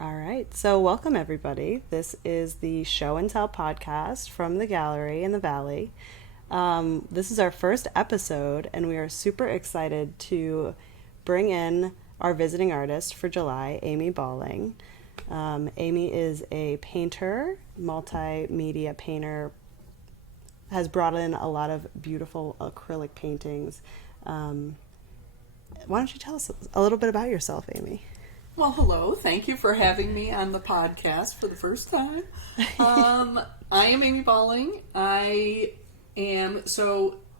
All right, so welcome everybody. This is the Show and Tell podcast from the gallery in the Valley. This is our first episode, and we are super excited to bring in our visiting artist for July, Amy Balling. Amy is a painter, multimedia painter, has brought in a lot of beautiful acrylic paintings. Why don't you tell us a little bit about yourself, Amy? Well, hello. Thank you for having me on the podcast for the first time. I am Amy Balling. I am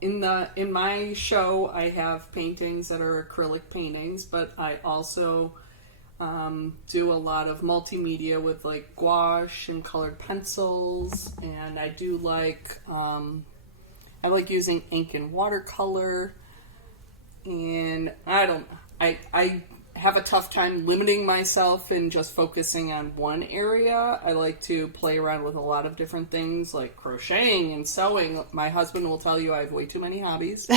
in my show. I have paintings that are acrylic paintings, but I also do a lot of multimedia with like gouache and colored pencils, and I do I like using ink and watercolor, and I have a tough time limiting myself and just focusing on one area. I like to play around with a lot of different things like crocheting and sewing. My husband will tell you I have way too many hobbies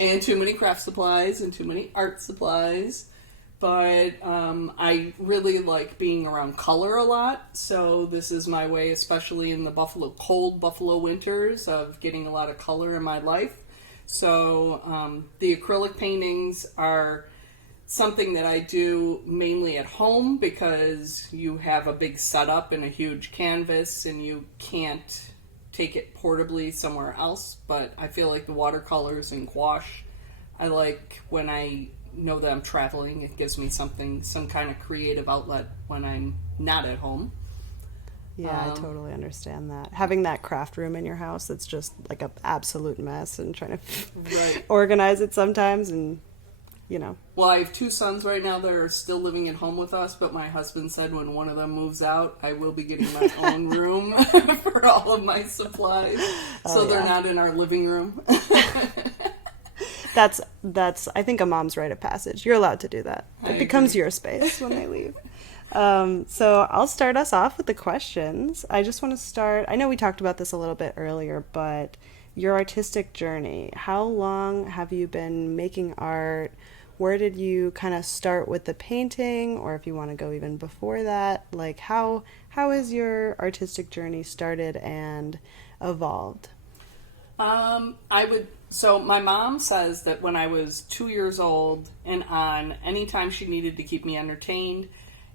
and too many craft supplies and too many art supplies. But I really like being around color a lot. So this is my way, especially in the cold Buffalo winters, of getting a lot of color in my life. So the acrylic paintings are something that I do mainly at home because you have a big setup and a huge canvas and you can't take it portably somewhere else. But I feel like the watercolors and gouache, I like when I know that I'm traveling. It gives me some kind of creative outlet when I'm not at home. Yeah, I totally understand that. Having that craft room in your house, it's just like an absolute mess, and trying to organize it sometimes, and Well, I have two sons right now that are still living at home with us, but my husband said when one of them moves out, I will be getting my own room for all of my supplies. They're not in our living room. That's I think a mom's rite of passage. You're allowed to do that. It becomes your space when they leave. So I'll start us off with the questions. I just want to start, I know we talked about this a little bit earlier, but your artistic journey, how long have you been making art? Where did you kind of start with the painting, or if you want to go even before that, like how has your artistic journey started and evolved? So my mom says that when I was 2 years old and on, anytime she needed to keep me entertained,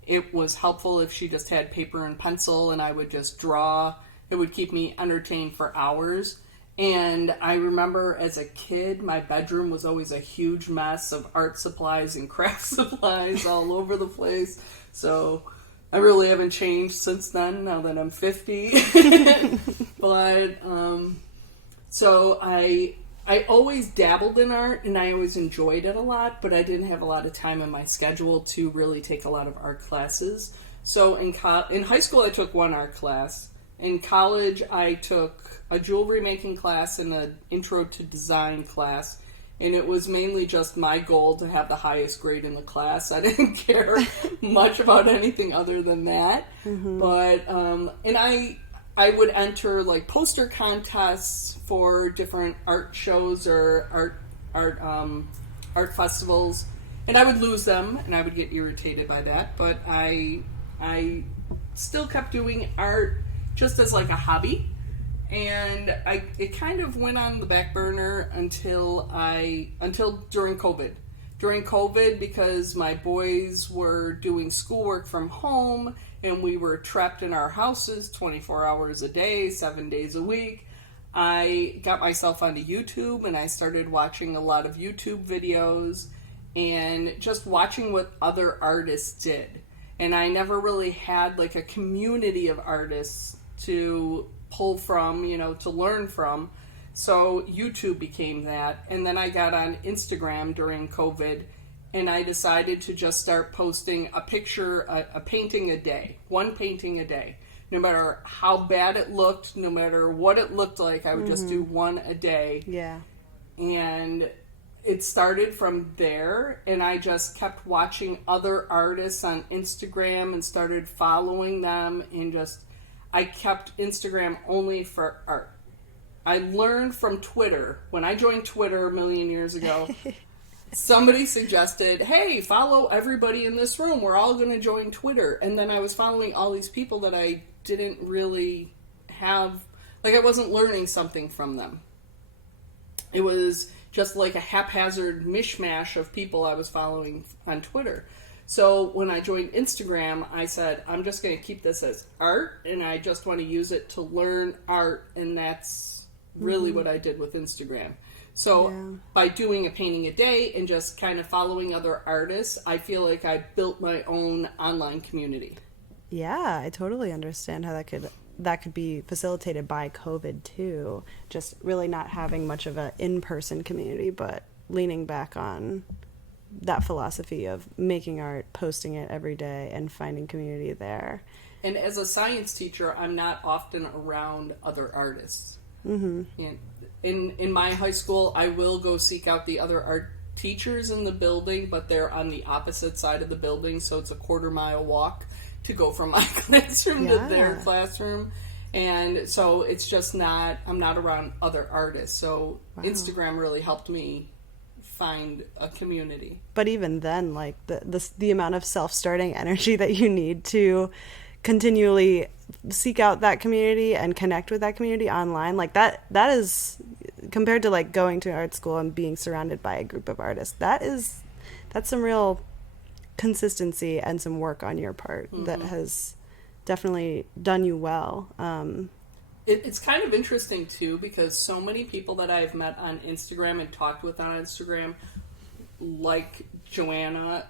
it was helpful if she just had paper and pencil and I would just draw. It would keep me entertained for hours. And I remember as a kid, my bedroom was always a huge mess of art supplies and craft supplies all over the place. So I really haven't changed since then, now that I'm 50. But, so I always dabbled in art and I always enjoyed it a lot, but I didn't have a lot of time in my schedule to really take a lot of art classes. So in high school, I took one art class. In college, I took a jewelry making class and an intro to design class. And it was mainly just my goal to have the highest grade in the class. I didn't care much about anything other than that. Mm-hmm. But, and I would enter like poster contests for different art shows or art festivals, and I would lose them, and I would get irritated by that. But I still kept doing art just as like a hobby, and it kind of went on the back burner until during COVID. During COVID, because my boys were doing schoolwork from home and we were trapped in our houses 24 hours a day, 7 days a week, I got myself onto YouTube and I started watching a lot of YouTube videos and just watching what other artists did. And I never really had like a community of artists to pull from, to learn from. So YouTube became that. And then I got on Instagram during COVID and I decided to just start posting a painting a day, one painting a day. No matter how bad it looked, no matter what it looked like, I would just do one a day. Yeah. And it started from there, and I just kept watching other artists on Instagram and started following them, and I kept Instagram only for art. I learned from Twitter. When I joined Twitter a million years ago, somebody suggested, hey, follow everybody in this room. We're all going to join Twitter. And then I was following all these people that I didn't really have, like I wasn't learning something from them. It was just like a haphazard mishmash of people I was following on Twitter. So when I joined Instagram, I said, I'm just going to keep this as art, and I just want to use it to learn art, and that's really what I did with Instagram. So by doing a painting a day and just kind of following other artists, I feel like I built my own online community. Yeah, I totally understand how that could be facilitated by COVID too. Just really not having much of an in-person community, but leaning back on that philosophy of making art, posting it every day, and finding community there. And as a science teacher, I'm not often around other artists. Mm-hmm. In my high school, I will go seek out the other art teachers in the building, but they're on the opposite side of the building, so it's a 1/4-mile walk to go from my classroom to their classroom. And so it's just not, I'm not around other artists. So Instagram really helped me find a community. But even then, like the amount of self-starting energy that you need to continually seek out that community and connect with that community online, like that is, compared to like going to art school and being surrounded by a group of artists, that's some real consistency and some work on your part that has definitely done you well. It's kind of interesting too, because so many people that I've met on Instagram and talked with on Instagram, like Joanna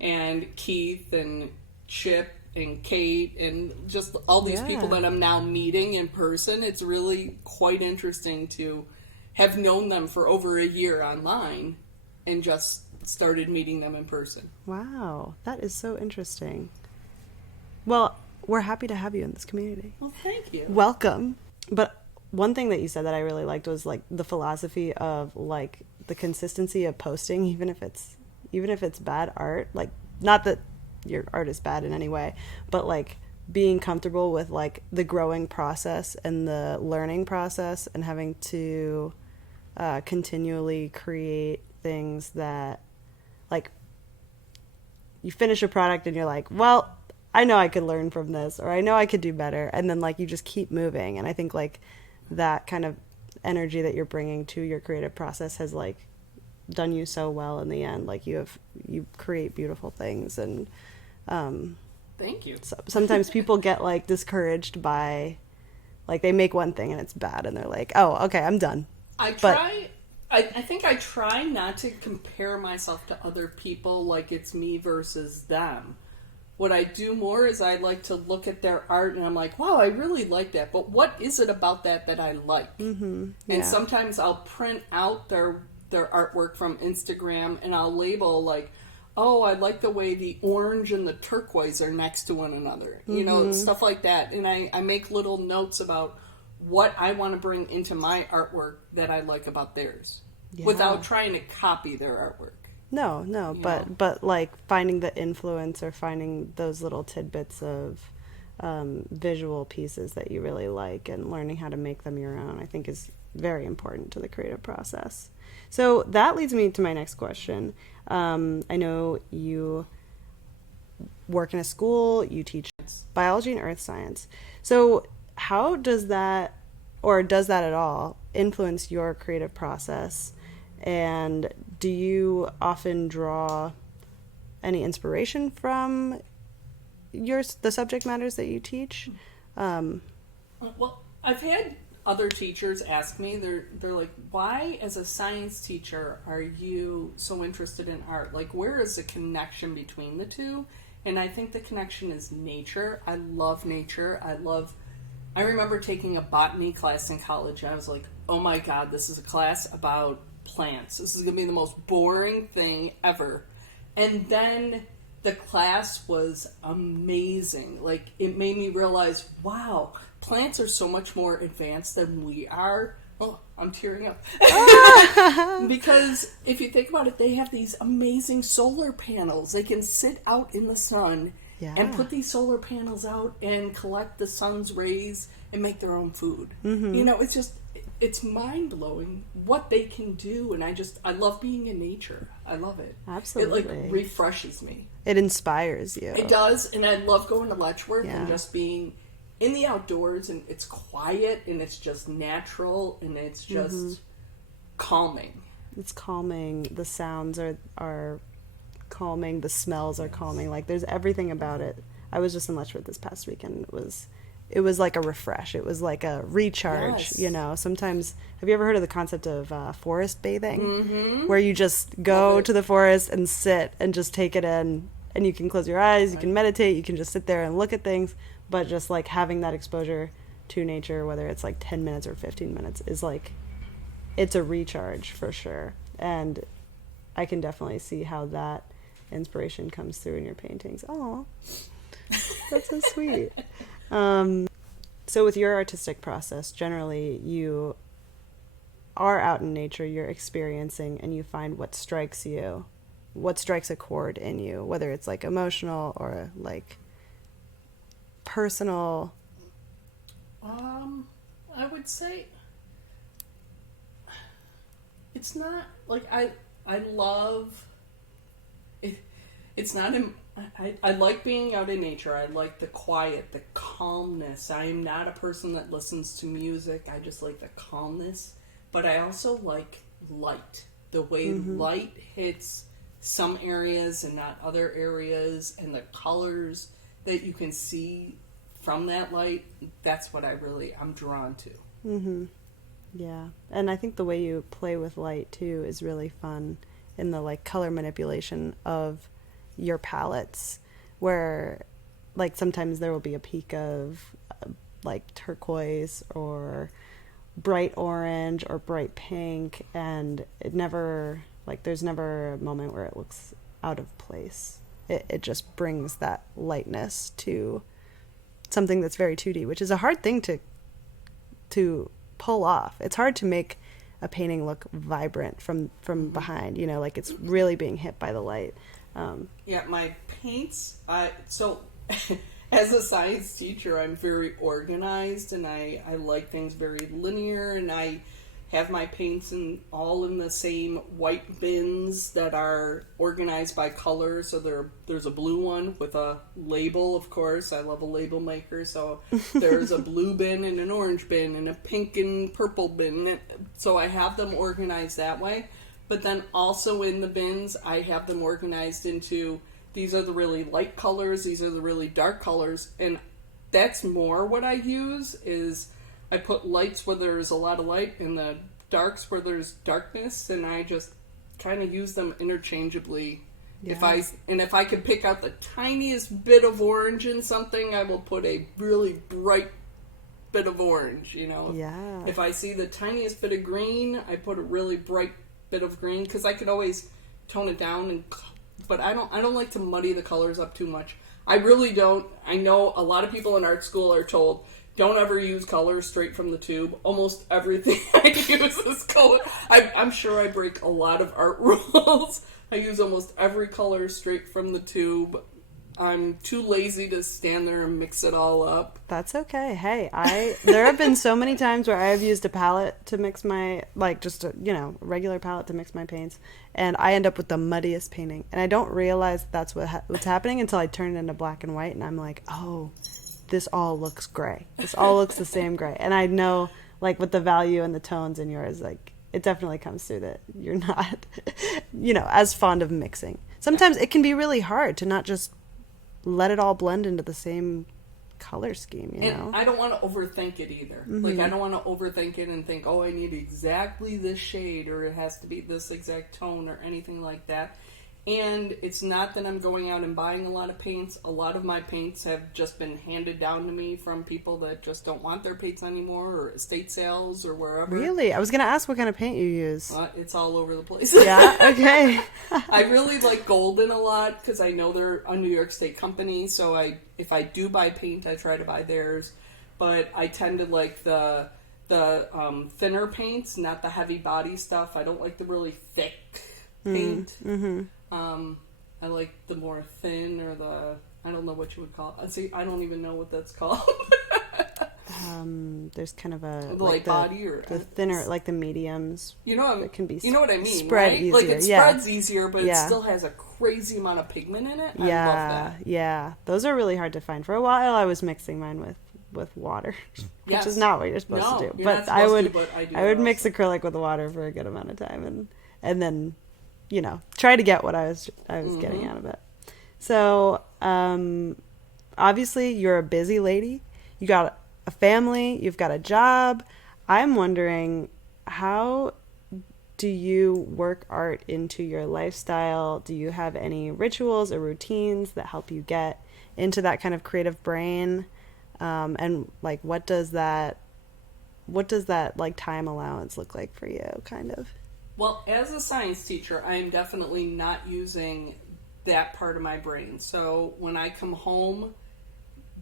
and Keith and Chip and Kate and just all these people that I'm now meeting in person, it's really quite interesting to have known them for over a year online and just started meeting them in person. Wow, that is so interesting. Well, we're happy to have you in this community. Well, thank you. Welcome. But one thing that you said that I really liked was like the philosophy of like the consistency of posting, even if it's bad art. Like, not that your art is bad in any way, but like being comfortable with like the growing process and the learning process, and having to continually create things that, like, you finish a product and you're like, well, I know I could learn from this, or I know I could do better, and then like you just keep moving. And I think like that kind of energy that you're bringing to your creative process has like done you so well in the end. Like you create beautiful things. And thank you. Sometimes people get like discouraged by, like, they make one thing and it's bad and they're like, oh, okay, I'm done. I think I try not to compare myself to other people like it's me versus them. What I do more is I like to look at their art and I'm like, wow, I really like that, but what is it about that I like? Mm-hmm. Yeah. And sometimes I'll print out their artwork from Instagram and I'll label like, oh, I like the way the orange and the turquoise are next to one another. Mm-hmm. You know, stuff like that. And I make little notes about what I want to bring into my artwork that I like about theirs, without trying to copy their artwork. No, but like finding the influence or finding those little tidbits of visual pieces that you really like and learning how to make them your own, I think is very important to the creative process. So that leads me to my next question. I know you work in a school, you teach biology and earth science. So how does that, or does that at all, influence your creative process? And do you often draw any inspiration from the subject matters that you teach? Well, I've had other teachers ask me, they're like, why as a science teacher are you so interested in art? Like, where is the connection between the two? And I think the connection is nature. I love nature. I remember taking a botany class in college and I was like, oh my God, this is a class about plants. This is going to be the most boring thing ever. And then the class was amazing. Like, it made me realize, wow, plants are so much more advanced than we are. Oh, I'm tearing up. Because if you think about it, they have these amazing solar panels. They can sit out in the sun and put these solar panels out and collect the sun's rays and make their own food. Mm-hmm. You know, it's just, it's mind-blowing what they can do, and I love being in nature. I love it. Absolutely. It like refreshes me. It inspires you. It does, and I love going to Letchworth Yeah. and just being in the outdoors, and it's quiet, and it's just natural, and it's just calming. It's calming. The sounds are calming. The smells are calming. Like, there's everything about it. I was just in Letchworth this past weekend. It was like a refresh. It was like a recharge, Yes. Sometimes, have you ever heard of the concept of forest bathing? Mm-hmm. Where you just go to the forest and sit and just take it in, and you can close your eyes, you can meditate, you can just sit there and look at things, but just like having that exposure to nature, whether it's like 10 minutes or 15 minutes, is like, it's a recharge for sure. And I can definitely see how that inspiration comes through in your paintings. Oh, that's so sweet. So with your artistic process, generally you are out in nature, you're experiencing, and you find what strikes you, what strikes a chord in you, whether it's like emotional or like personal. I would say it's not like I love it. It's not I like being out in nature. I like the quiet, the calmness. I am not a person that listens to music. I just like the calmness. But I also like light. The way light hits some areas and not other areas, and the colors that you can see from that light, that's what I'm drawn to. Mm-hmm. Yeah. And I think the way you play with light too is really fun in the like color manipulation of your palettes, where like sometimes there will be a peak of like turquoise or bright orange or bright pink, and it never, like, there's never a moment where it looks out of place. It just brings that lightness to something that's very 2D, which is a hard thing to pull off. It's hard to make a painting look vibrant from behind, like it's really being hit by the light. Yeah, my paints, so as a science teacher, I'm very organized, and I like things very linear, and I have my paints all in the same white bins that are organized by color. So there's a blue one with a label, of course. I love a label maker. So there's a blue bin and an orange bin and a pink and purple bin. So I have them organized that way. But then also in the bins, I have them organized into, these are the really light colors, these are the really dark colors. And that's more what I use, is I put lights where there's a lot of light and the darks where there's darkness, and I just kind of use them interchangeably. Yeah. If I can pick out the tiniest bit of orange in something, I will put a really bright bit of orange, Yeah. If I see the tiniest bit of green, I put a really bright bit of green, because I could always tone it down, but I don't like to muddy the colors up too much. I really don't. I know a lot of people in art school are told, don't ever use colors straight from the tube. Almost everything I use is color. I'm sure I break a lot of art rules. I use almost every color straight from the tube. I'm too lazy to stand there and mix it all up. That's okay. Hey, there have been so many times where I have used a palette to mix my, like, just a, regular palette to mix my paints, and I end up with the muddiest painting, and I don't realize that's what's happening until I turn it into black and white, and I'm like, oh, this all looks gray. This all looks the same gray. And I know, like, with the value and the tones in yours, like, it definitely comes through that you're not, as fond of mixing. Sometimes it can be really hard to not just let it all blend into the same color scheme, And I don't want to overthink it either. Mm-hmm. Like, I don't want to overthink it and think, oh, I need exactly this shade, or it has to be this exact tone, or anything like that. And it's not that I'm going out and buying a lot of paints. A lot of my paints have just been handed down to me from people that just don't want their paints anymore, or estate sales, or wherever. Really? I was going to ask what kind of paint you use. It's all over the place. Yeah? Okay. I really like Golden a lot, because I know they're a New York State company, so if I do buy paint, I try to buy theirs. But I tend to like the thinner paints, not the heavy body stuff. I don't like the really thick paint. Mm-hmm. I like the more thin, or I don't know what you would call it. See, I don't even know what that's called. there's kind of a The light body or the thinner, like the mediums. It can be what I mean, spread right? easier. Like it spreads easier, but it still has a crazy amount of pigment in it. I love that. Yeah. Those are really hard to find. For a while, I was mixing mine with water, which is not what you're supposed to do. But I would mix acrylic with water for a good amount of time, and then, try to get what I was getting out of it. So, obviously, you're a busy lady. You got a family. You've got a job. I'm wondering, how do you work art into your lifestyle? Do you have any rituals or routines that help you get into that kind of creative brain? And like, what does that like time allowance look like for you, kind of? Well, as a science teacher, I am definitely not using that part of my brain. So when I come home,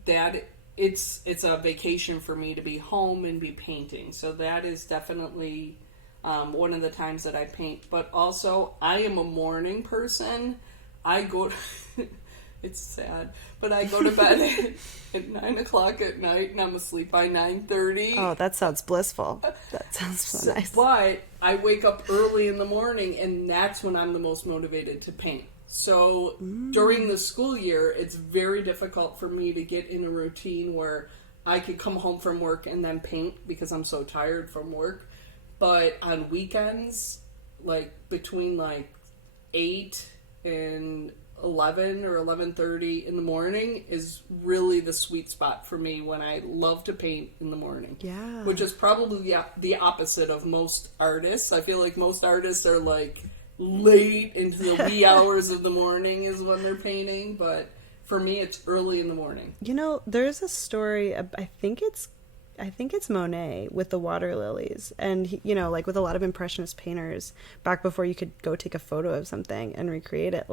it's a vacation for me to be home and be painting. So that is definitely one of the times that I paint. But also, I am a morning person. I go it's sad, but I go to bed at 9 o'clock at night, and I'm asleep by 9:30. Oh, that sounds blissful. That sounds so nice. But I wake up early in the morning, and that's when I'm the most motivated to paint. So during the school year, it's very difficult for me to get in a routine where I could come home from work and then paint because I'm so tired from work. But on weekends, like between 8 and 11 or 11:30 in the morning is really the sweet spot for me when I love to paint in the morning. Yeah. Which is probably the opposite of most artists. I feel like most artists are late into the wee hours of the morning is when they're painting, but for me it's early in the morning. There's a story, I think it's Monet with the water lilies, and with a lot of impressionist painters back before you could go take a photo of something and recreate it,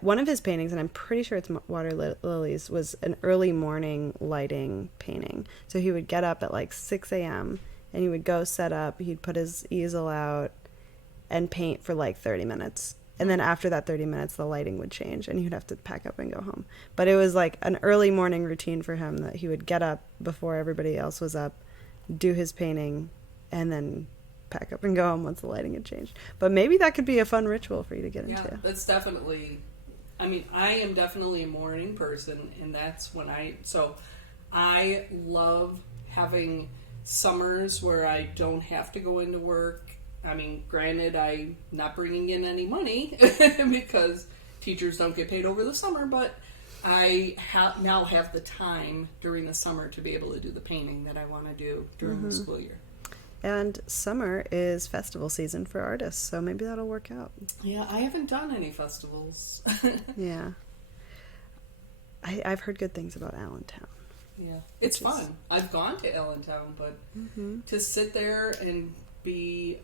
one of his paintings, and I'm pretty sure it's water lilies, was an early morning lighting painting. So he would get up at 6 a.m. and he would go set up, he'd put his easel out and paint for 30 minutes. And then after that 30 minutes, the lighting would change and he would have to pack up and go home. But it was an early morning routine for him that he would get up before everybody else was up, do his painting, and then pack up and go home once the lighting had changed. But maybe that could be a fun ritual for you to get into. Yeah, that's definitely... I am definitely a morning person, and that's when I love having summers where I don't have to go into work. Granted, I'm not bringing in any money because teachers don't get paid over the summer, but I now have the time during the summer to be able to do the painting that I want to do during the school year. And summer is festival season for artists, so maybe that'll work out. Yeah, I haven't done any festivals. Yeah. I've heard good things about Allentown. Yeah, it's fun. I've gone to Allentown, but to sit there and be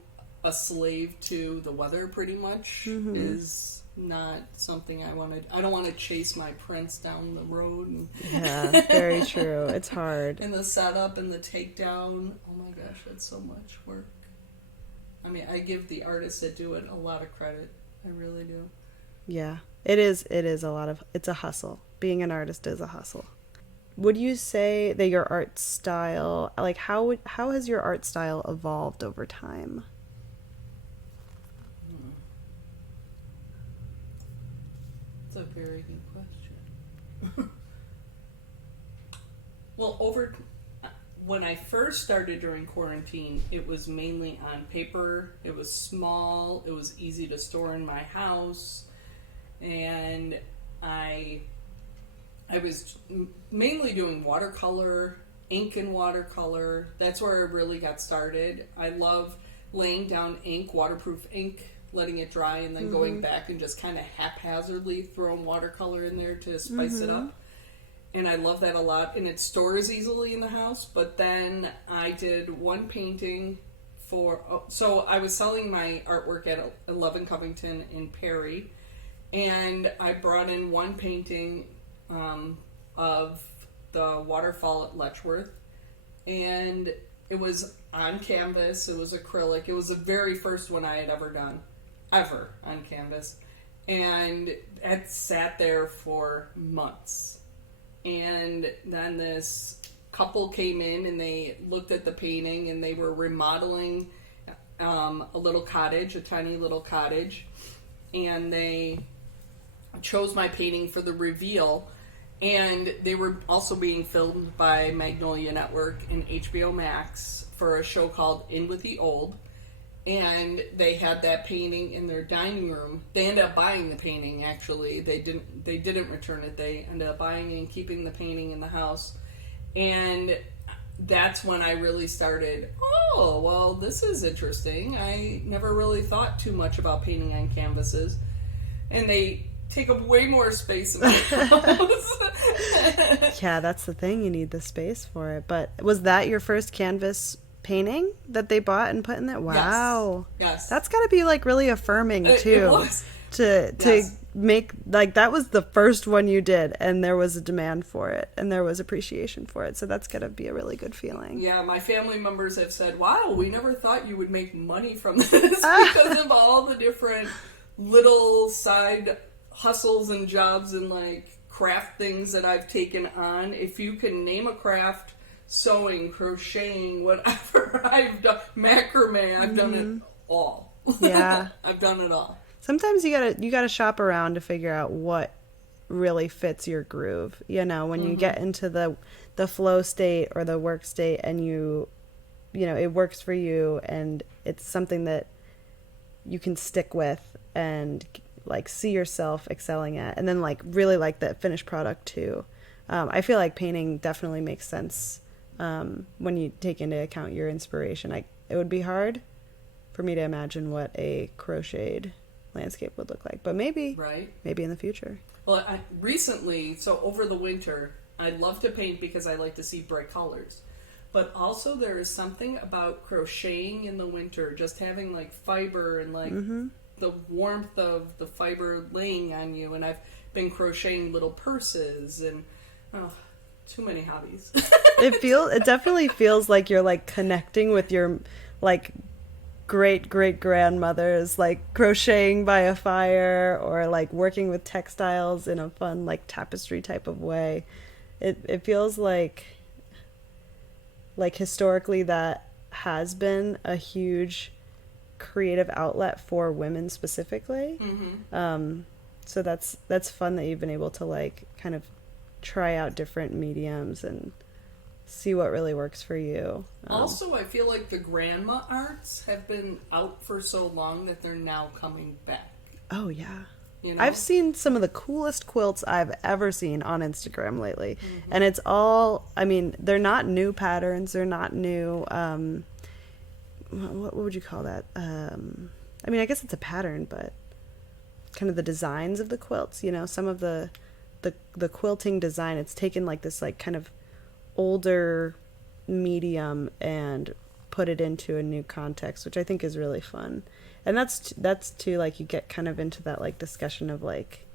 a slave to the weather pretty much is not something I want to... I don't want to chase my prints down the road. Yeah, very true. It's hard. And the setup and the takedown. Oh my gosh, that's so much work. I give the artists that do it a lot of credit. I really do. Yeah, it is a lot of... It's a hustle. Being an artist is a hustle. Would you say that your art style... how has your art style evolved over time? That's a very good question. Well, when I first started during quarantine, it was mainly on paper. It was small. It was easy to store in my house. And I was mainly doing watercolor, ink and watercolor. That's where I really got started. I love laying down ink, waterproof ink, letting it dry, and then going back and just kind of haphazardly throwing watercolor in there to spice it up. And I love that a lot. And it stores easily in the house. But then I did one painting so I was selling my artwork at 11 Covington in Perry. And I brought in one painting of the waterfall at Letchworth. And it was on canvas. It was acrylic. It was the very first one I had ever done. Ever on canvas. And it sat there for months. And then this couple came in and they looked at the painting, and they were remodeling a little cottage, a tiny little cottage, and they chose my painting for the reveal. And they were also being filmed by Magnolia Network and HBO Max for a show called In with the Old. And they had that painting in their dining room. They ended up buying the painting, actually. They didn't return it. They ended up buying and keeping the painting in the house. And that's when I really started, oh, well, this is interesting. I never really thought too much about painting on canvases. And they take up way more space in my house. Yeah, that's the thing. You need the space for it. But was that your first canvas painting that they bought and put in there? Wow. Yes. That's got to be like really affirming too. It was. To make, like, that was the first one you did, and there was a demand for it, and there was appreciation for it. So that's got to be a really good feeling. Yeah, my family members have said, wow, we never thought you would make money from this because of all the different little side hustles and jobs and like craft things that I've taken on. If you can name a craft, sewing, crocheting, whatever I've done, macrame, I've done it all. Yeah. I've done it all. Sometimes you gotta shop around to figure out what really fits your groove. You know, when you get into the flow state or the work state, and you know, it works for you, and it's something that you can stick with and like see yourself excelling at, and then like really like the finished product too. I feel like painting definitely makes sense when you take into account your inspiration. It would be hard for me to imagine what a crocheted landscape would look like, but maybe in the future. Well, recently, so over the winter, I love to paint because I like to see bright colors. But also there is something about crocheting in the winter, just having like fiber and like the warmth of the fiber laying on you. And I've been crocheting little purses and too many hobbies. It definitely feels like you're like connecting with your like great grandmothers, like crocheting by a fire, or like working with textiles in a fun like tapestry type of way. It feels like historically that has been a huge creative outlet for women specifically. So that's fun that you've been able to like kind of try out different mediums and see what really works for you. Also, I feel like the grandma arts have been out for so long that they're now coming back. Oh yeah. You know? I've seen some of the coolest quilts I've ever seen on Instagram lately. And it's all, I mean, they're not new patterns, they're not new what would you call that? I mean, I guess it's a pattern, but kind of the designs of the quilts, you know, some of the quilting design, it's taken like this like kind of older medium and put it into a new context, which I think is really fun. And that's too, like, you get kind of into that like discussion of like,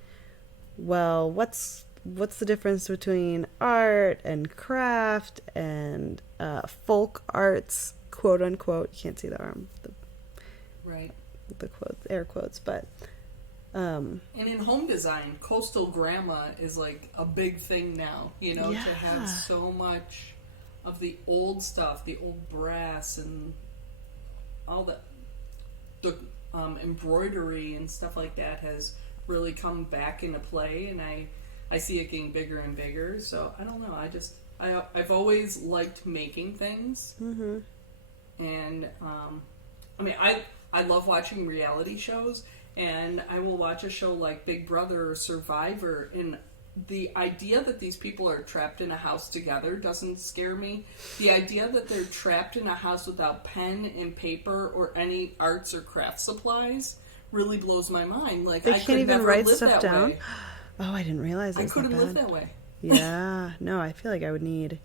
well, what's the difference between art and craft and folk arts, quote unquote. You can't see the arm, the quotes, air quotes, but and in home design, coastal grandma is like a big thing now, you know, to have so much of the old stuff, the old brass and all the embroidery and stuff like that has really come back into play, and I see it getting bigger and bigger. So I don't know, I've always liked making things. And I mean, I love watching reality shows, and I will watch a show like Big Brother or Survivor, and the idea that these people are trapped in a house together doesn't scare me. The idea that they're trapped in a house without pen and paper or any arts or craft supplies really blows my mind. Like, they I can't could even never write live stuff that down. way. Oh, I didn't realize I couldn't live that way. Yeah, no, I feel like I would need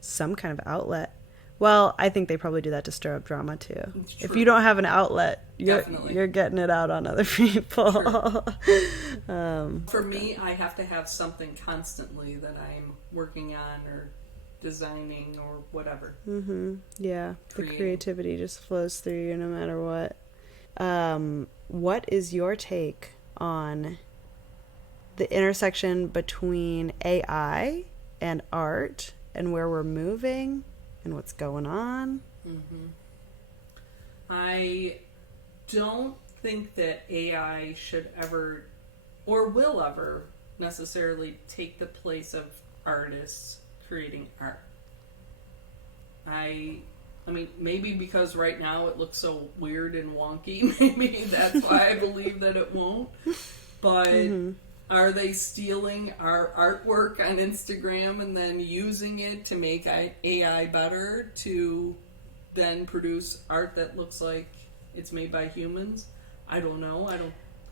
some kind of outlet. Well, I think they probably do that to stir up drama too. If you don't have an outlet, you're getting it out on other people. For me, I have to have something constantly that I'm working on or designing or whatever. Yeah, the creativity just flows through you no matter what. What is your take on the intersection between AI and art and where we're moving and what's going on. Mm-hmm. I don't think that AI should ever or will ever necessarily take the place of artists creating art. I mean, maybe because right now it looks so weird and wonky, maybe that's why I believe that it won't. But are they stealing our artwork on Instagram and then using it to make AI better to then produce art that looks like it's made by humans? I don't know.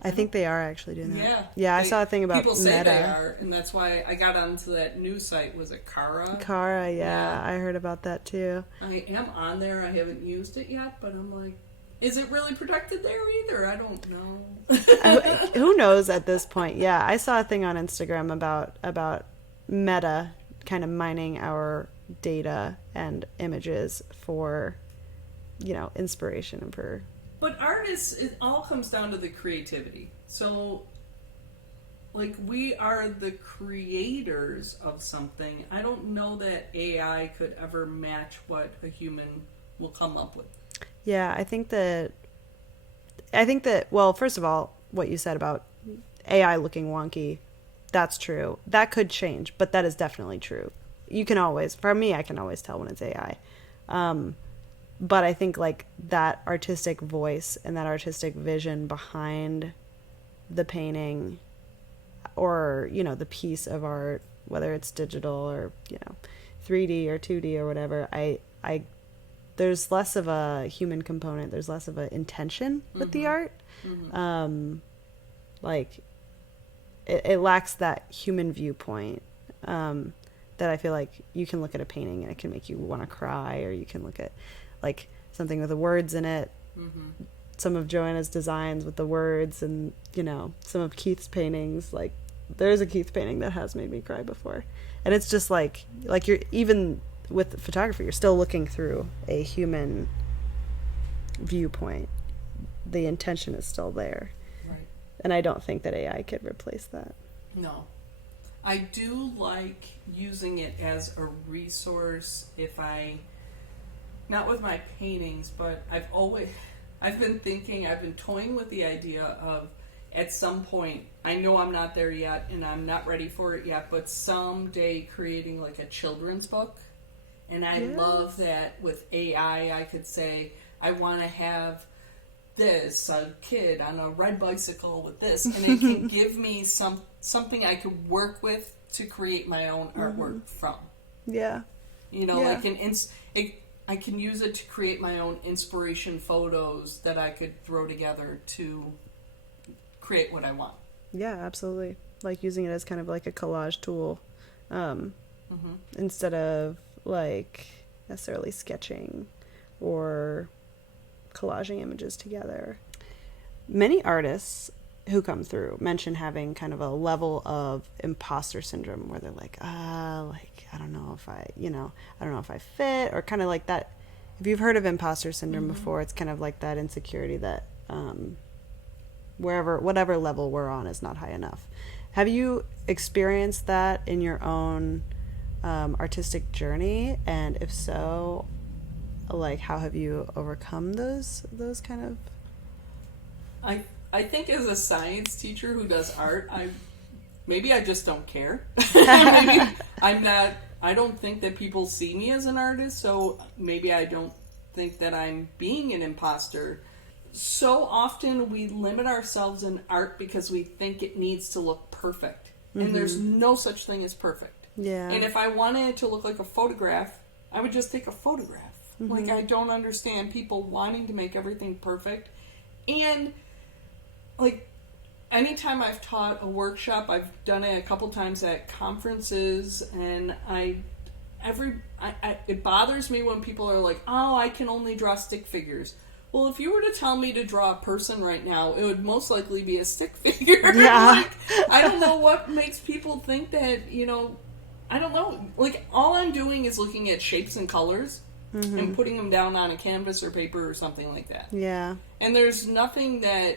I think they are actually doing that. Yeah. Yeah, I saw a thing about people say Meta. they are, and that's why I got onto that news site. Was it Kara? Kara, yeah, I heard about that too. I am on there. I haven't used it yet, but I'm like, is it really protected there either? I don't know. Who knows at this point? Yeah, I saw a thing on Instagram about Meta kind of mining our data and images for, inspiration and for. But artists, it all comes down to the creativity. So, like, we are the creators of something. I don't know that AI could ever match what a human will come up with. Yeah, I think that, well, first of all, what you said about AI looking wonky, that's true. That could change, but that is definitely true. You can always, for me, I can always tell when it's AI. But I think like that artistic voice and that artistic vision behind the painting or, the piece of art, whether it's digital or, 3D or 2D or whatever, there's less of a human component. There's less of an intention with the art. Like it lacks that human viewpoint, that I feel like you can look at a painting and it can make you want to cry, or you can look at like something with the words in it. Some of Joanna's designs with the words, and some of Keith's paintings, like there's a Keith painting that has made me cry before, and it's just like you're, even with photography, you're still looking through a human viewpoint. The intention is still there, right? And I don't think that AI could replace that. No. I do like using it as a resource not with my paintings, but I've been toying with the idea of, at some point, I know I'm not there yet and I'm not ready for it yet, but someday creating like a children's book. And I love that with AI, I could say, I want to have a kid on a red bicycle with this, and it can give me something I could work with to create my own artwork from. Yeah. I can use it to create my own inspiration photos that I could throw together to create what I want. Yeah, absolutely. Like using it as kind of like a collage tool, instead of like necessarily sketching or collaging images together. Many artists who come through mention having kind of a level of imposter syndrome where they're like, I don't know if I don't know if I fit, or kind of like that. If you've heard of imposter syndrome before, it's kind of like that insecurity that whatever level we're on is not high enough. Have you experienced that in your own artistic journey? And if so, like, how have you overcome those kind of? I think as a science teacher who does art, maybe I just don't care. Maybe I don't think that people see me as an artist, so maybe I don't think that I'm being an imposter. So often we limit ourselves in art because we think it needs to look perfect. And there's no such thing as perfect. Yeah. And if I wanted it to look like a photograph, I would just take a photograph. Like, I don't understand people wanting to make everything perfect. And, like, anytime I've taught a workshop, I've done it a couple times at conferences, and it bothers me when people are like, oh, I can only draw stick figures. Well, if you were to tell me to draw a person right now, it would most likely be a stick figure. Yeah. Like, I don't know what makes people think that, I don't know. Like, all I'm doing is looking at shapes and colors and putting them down on a canvas or paper or something like that. Yeah. And there's nothing that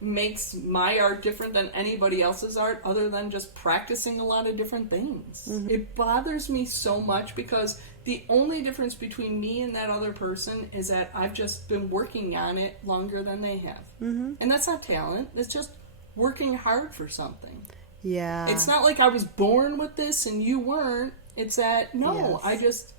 makes my art different than anybody else's art other than just practicing a lot of different things. Mm-hmm. It bothers me so much because the only difference between me and that other person is that I've just been working on it longer than they have. Mm-hmm. And that's not talent. It's just working hard for something. Yeah. It's not like I was born with this and you weren't. It's that, no, yes.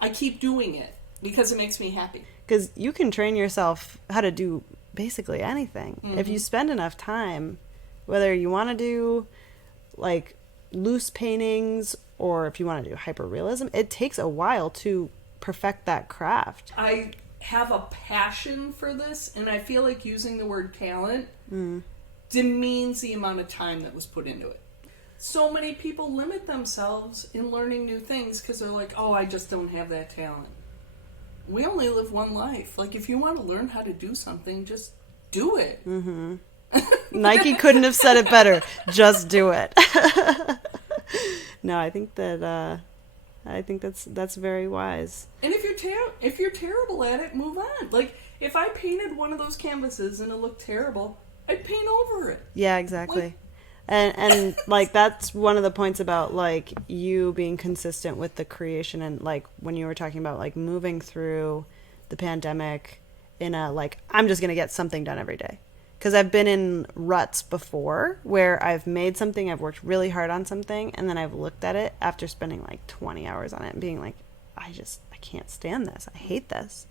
I keep doing it because it makes me happy. Because you can train yourself how to do basically anything. Mm-hmm. If you spend enough time, whether you want to do like loose paintings or if you want to do hyperrealism, it takes a while to perfect that craft. I have a passion for this, and I feel like using the word talent demeans the amount of time that was put into it. So many people limit themselves in learning new things because they're like, oh, I just don't have that talent. We only live one life. Like, if you want to learn how to do something, just do it. Mm-hmm. Nike couldn't have said it better. Just do it. No, I think that's very wise. And if you're terrible at it, move on. Like, if I painted one of those canvases and it looked terrible, I'd paint over it. Yeah, exactly. And like that's one of the points about like you being consistent with the creation, and like when you were talking about like moving through the pandemic in a like I'm just gonna get something done every day, because I've been in ruts before where I've made something, I've worked really hard on something, and then I've looked at it after spending like 20 hours on it and being like, I can't stand this, I hate this,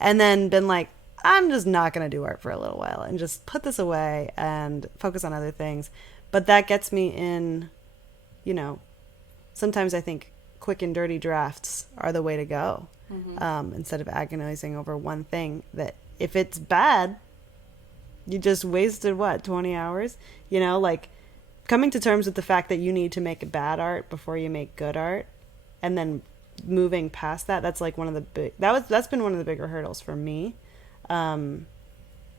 and then been like, I'm just not gonna do art for a little while and just put this away and focus on other things. But that gets me in, you know, sometimes I think quick and dirty drafts are the way to go. Mm-hmm. Instead of agonizing over one thing that if it's bad, you just wasted 20 hours, you know, like coming to terms with the fact that you need to make bad art before you make good art, and then moving past that. That's like that's been one of the bigger hurdles for me.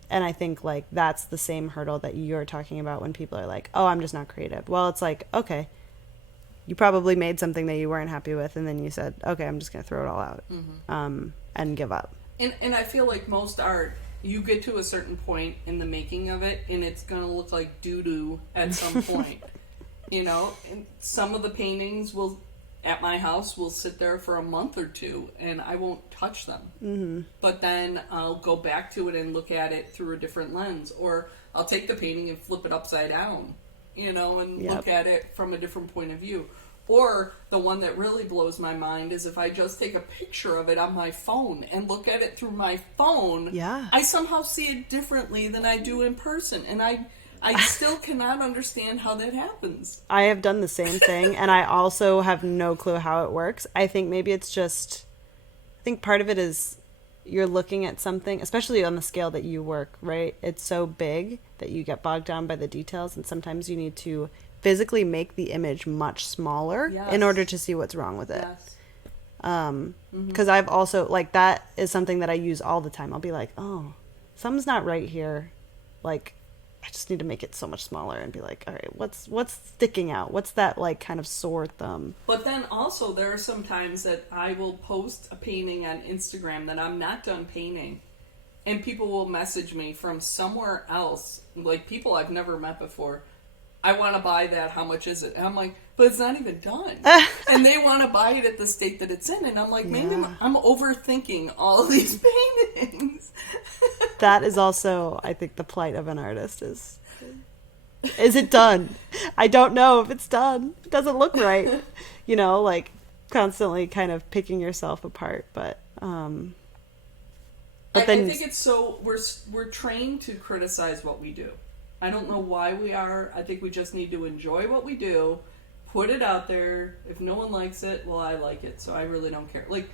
And I think, like, that's the same hurdle that you're talking about when people are like, oh, I'm just not creative. Well, it's like, okay, you probably made something that you weren't happy with, and then you said, okay, I'm just going to throw it all out, and give up. And I feel like most art, you get to a certain point in the making of it, and it's going to look like doo-doo at some point. You know? And some of the paintings at my house will sit there for a month or two and I won't touch them. Mm-hmm. But then I'll go back to it and look at it through a different lens, or I'll take the painting and flip it upside down, you know, and look at it from a different point of view. Or the one that really blows my mind is if I just take a picture of it on my phone and look at it through my phone, I somehow see it differently than I do in person. And I still cannot understand how that happens. I have done the same thing, and I also have no clue how it works. I think maybe it's just, I think part of it is you're looking at something, especially on the scale that you work, right? It's so big that you get bogged down by the details, and sometimes you need to physically make the image much smaller in order to see what's wrong with it. Because I've also, like, that is something that I use all the time. I'll be like, oh, something's not right here. Like, I just need to make it so much smaller and be like, all right, what's sticking out? What's that, like, kind of sore thumb? But then also there are some times that I will post a painting on Instagram that I'm not done painting, and people will message me from somewhere else, like people I've never met before. I want to buy that. How much is it? And I'm like, but it's not even done. And they want to buy it at the state that it's in. And I'm like, maybe I'm overthinking all of these paintings. That is also, I think, the plight of an artist is it done? I don't know if it's done. It doesn't look right. You know, like constantly kind of picking yourself apart. But then I think it's so, we're trained to criticize what we do. I don't know why we are. I think we just need to enjoy what we do, put it out there. If no one likes it, well, I like it, so I really don't care. Like,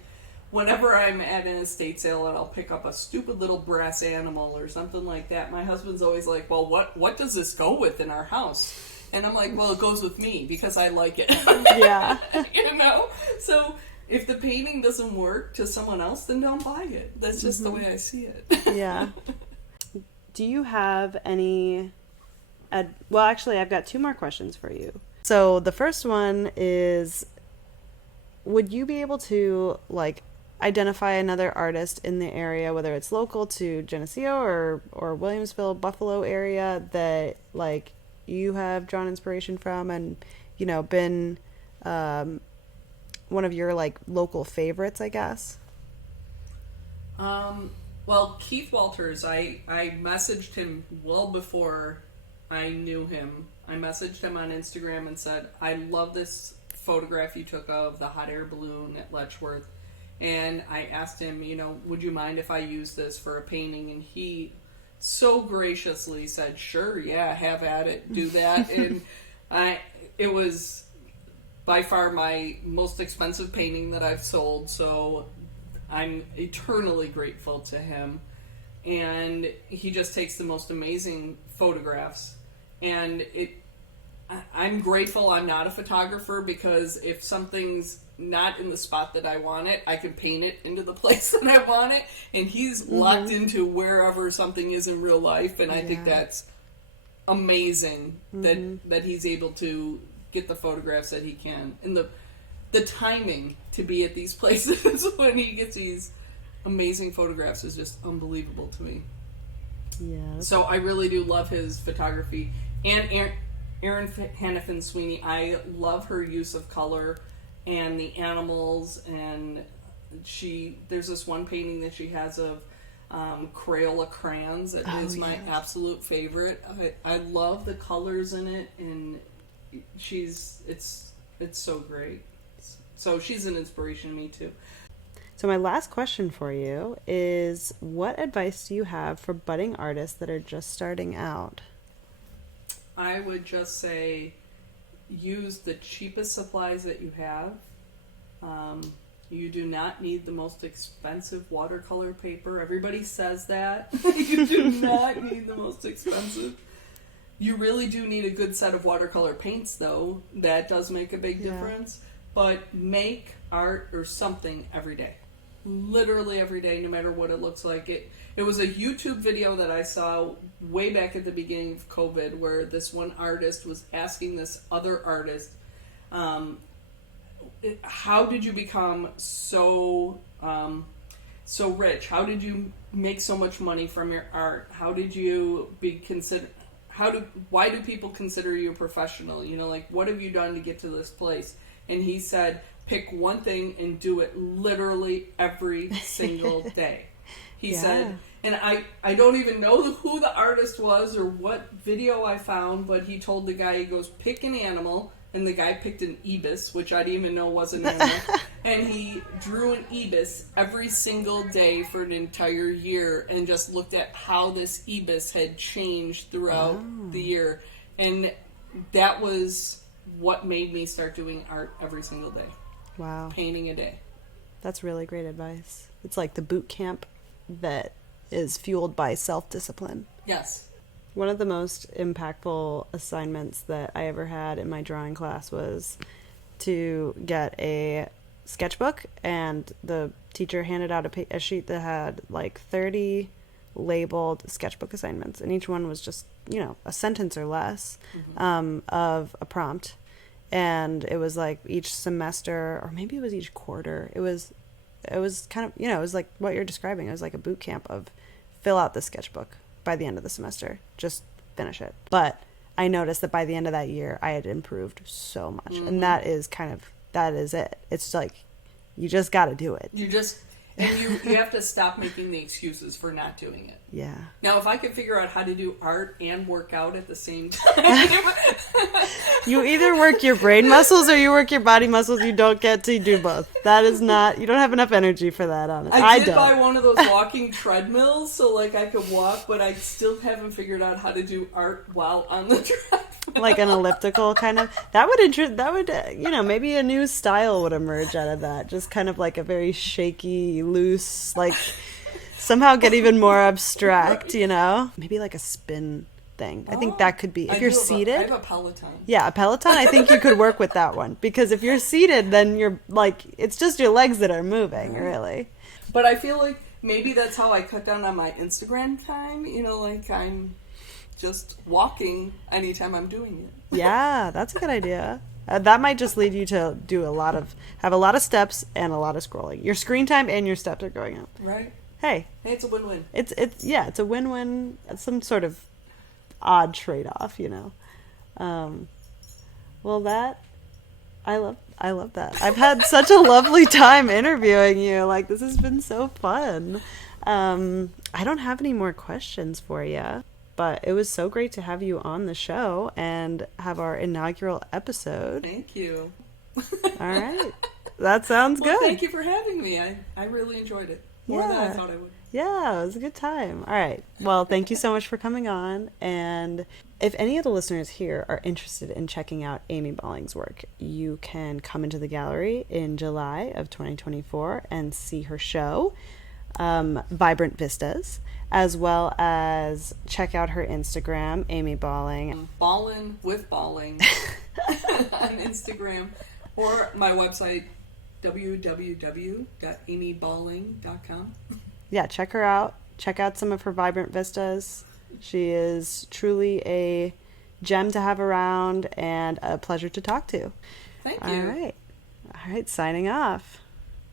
whenever I'm at an estate sale and I'll pick up a stupid little brass animal or something like that, my husband's always like, well, what does this go with in our house? And I'm like, well, it goes with me because I like it. Yeah. You know? So if the painting doesn't work to someone else, then don't buy it. That's just the way I see it. Yeah. Do you have any... well, actually, I've got 2 more questions for you. So the first one is, would you be able to, like, identify another artist in the area, whether it's local to Geneseo or Williamsville, Buffalo area, that like you have drawn inspiration from and, you know, been one of your like local favorites, I guess? Well, Keith Walters, I messaged him well before I knew him. I messaged him on Instagram and said, I love this photograph you took of the hot air balloon at Letchworth. And I asked him, you know, would you mind if I use this for a painting? And he so graciously said, sure, yeah, have at it, do that. And it was by far my most expensive painting that I've sold, so I'm eternally grateful to him. And he just takes the most amazing photographs. And I'm grateful I'm not a photographer, because if something's not in the spot that I want it, I can paint it into the place that I want it. And he's locked into wherever something is in real life, and I think that's amazing that he's able to get the photographs that he can. And the timing to be at these places when he gets these amazing photographs is just unbelievable to me. Yeah. So I really do love his photography. And Erin Hannafin Sweeney, I love her use of color and the animals. And there's this one painting that she has of Crayola crayons that is my absolute favorite. I love the colors in it, and it's so great. So she's an inspiration to me too. So my last question for you is, what advice do you have for budding artists that are just starting out? I would just say use the cheapest supplies that you have. You do not need the most expensive watercolor paper. Everybody says that. You do not need the most expensive. You really do need a good set of watercolor paints, though. That does make a big difference. But make art or something every day. Literally every day, no matter what it looks like. It was a YouTube video that I saw way back at the beginning of COVID, where this one artist was asking this other artist, how did you become so rich? How did you make so much money from your art? How did you be considered? Why do people consider you a professional? You know, like, what have you done to get to this place? And he said, pick one thing and do it literally every single day. He said, and I don't even know who the artist was or what video I found, but he told the guy, he goes, pick an animal. And the guy picked an ibis, which I didn't even know was an animal. And he drew an ibis every single day for an entire year and just looked at how this ibis had changed throughout the year. And that was what made me start doing art every single day. Wow. Painting a day. That's really great advice. It's like the boot camp that is fueled by self-discipline. Yes. One of the most impactful assignments that I ever had in my drawing class was to get a sketchbook, and the teacher handed out a sheet that had like 30 labeled sketchbook assignments, and each one was just, you know, a sentence or less of a prompt. And it was like each semester, or maybe it was each quarter, it was kind of, you know, it was like what you're describing. It was like a boot camp of fill out the sketchbook by the end of the semester, just finish it. But I noticed that by the end of that year I had improved so much. And that is it. It's like you just got to do it. You have to stop making the excuses for not doing it. Yeah. Now, if I could figure out how to do art and work out at the same time. You either work your brain muscles or you work your body muscles. You don't get to do both. That is not, you don't have enough energy for that, honestly. I did buy one of those walking treadmills so like I could walk, but I still haven't figured out how to do art while on the treadmill. Like an elliptical kind of. That would you know, maybe a new style would emerge out of that. Just kind of like a very shaky, loose, like somehow get even more abstract, you know? Maybe like a spin thing. I think that could be, if you're seated. I have a Peleton. Yeah, a Peleton. I think you could work with that one, because if you're seated, then you're like, it's just your legs that are moving, really. But I feel like maybe that's how I cut down on my Instagram time. You know, like I'm just walking anytime I'm doing it. Yeah, that's a good idea. That might just lead you to have a lot of steps and a lot of scrolling. Your screen time and your steps are going up. Right. Hey, it's a win-win. It's a win-win. It's some sort of odd trade-off, you know. Well, I love that. I've had such a lovely time interviewing you. Like, this has been so fun. I don't have any more questions for you, but it was so great to have you on the show and have our inaugural episode. Thank you. All right. That sounds good. Thank you for having me. I really enjoyed it. More than I thought I would. Yeah, it was a good time. All right. Well, thank you so much for coming on. And if any of the listeners here are interested in checking out Amy Balling's work, you can come into the gallery in July of 2024 and see her show, Vibrant Vistas, as well as check out her Instagram, Amy Balling. Ballin' with balling on Instagram, or my website, www.amyballing.com. Yeah, check her out. Check out some of her Vibrant Vistas. She is truly a gem to have around and a pleasure to talk to. Thank you. All right. Signing off.